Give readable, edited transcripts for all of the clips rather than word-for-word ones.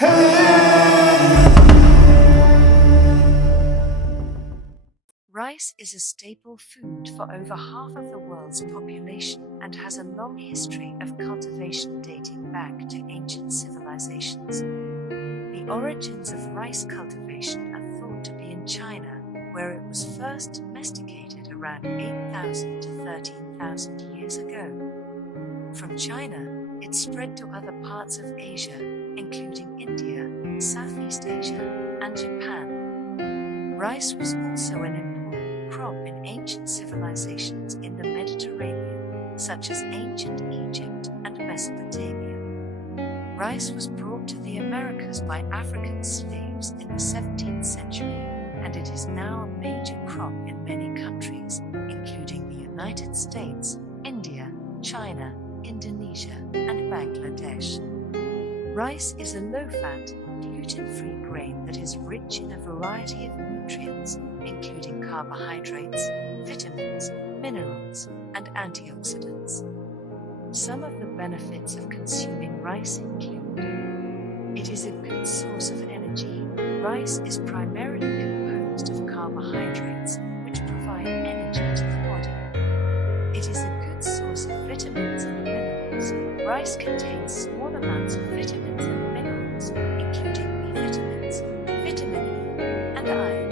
Rice is a staple food for over half of the world's population and has a long history of cultivation dating back to ancient civilizations. The origins of rice cultivation are thought to be in China, where it was first domesticated around 8,000 to 13,000 years ago. From China, it spread to other parts of Asia, including India, Southeast Asia, and Japan. Rice was also an important crop in ancient civilizations in the Mediterranean, such as Ancient Egypt and Mesopotamia. Rice was brought to the Americas by African slaves in the 17th century, and it is now a major crop in many countries, including the United States, India, China, Indonesia, and Bangladesh. Rice is a low-fat, gluten-free grain that is rich in a variety of nutrients, including carbohydrates, vitamins, minerals, and antioxidants. Some of the benefits of consuming rice include: it is a good source of energy. Rice is primarily composed of carbohydrates, which provide energy to the body. It is a good source of vitamins and minerals. Rice contains small amounts of vitamins and minerals, including B vitamins, vitamin E, and iron.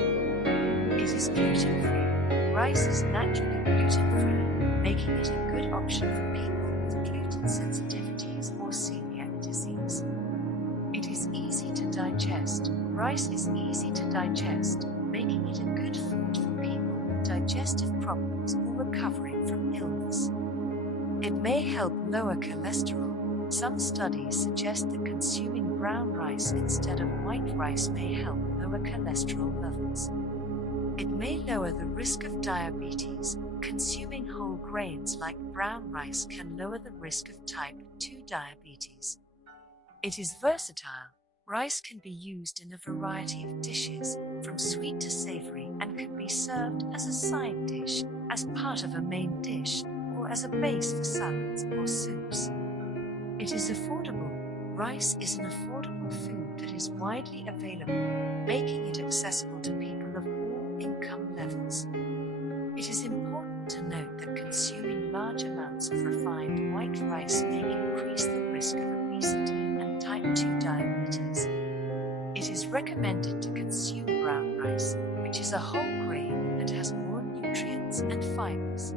It is gluten-free. Rice is naturally gluten-free, making it a good option for people with gluten sensitivities or celiac disease. It is easy to digest. Rice is easy to digest, making it a good food for people with digestive problems or recovering from illness. It may help lower cholesterol. Some studies suggest that consuming brown rice instead of white rice may help lower cholesterol levels. It may lower the risk of diabetes. Consuming whole grains like brown rice can lower the risk of type 2 diabetes. It is versatile. Rice can be used in a variety of dishes, from sweet to savory, and can be served as a side dish, as part of a main dish, or as a base for salads or soups. It is affordable. Rice is an affordable food that is widely available, making it accessible to people of all income levels. It is important to note that consuming large amounts of refined white rice may increase the risk of obesity and type 2 diabetes. It is recommended to consume brown rice, which is a whole grain that has more nutrients and fibers.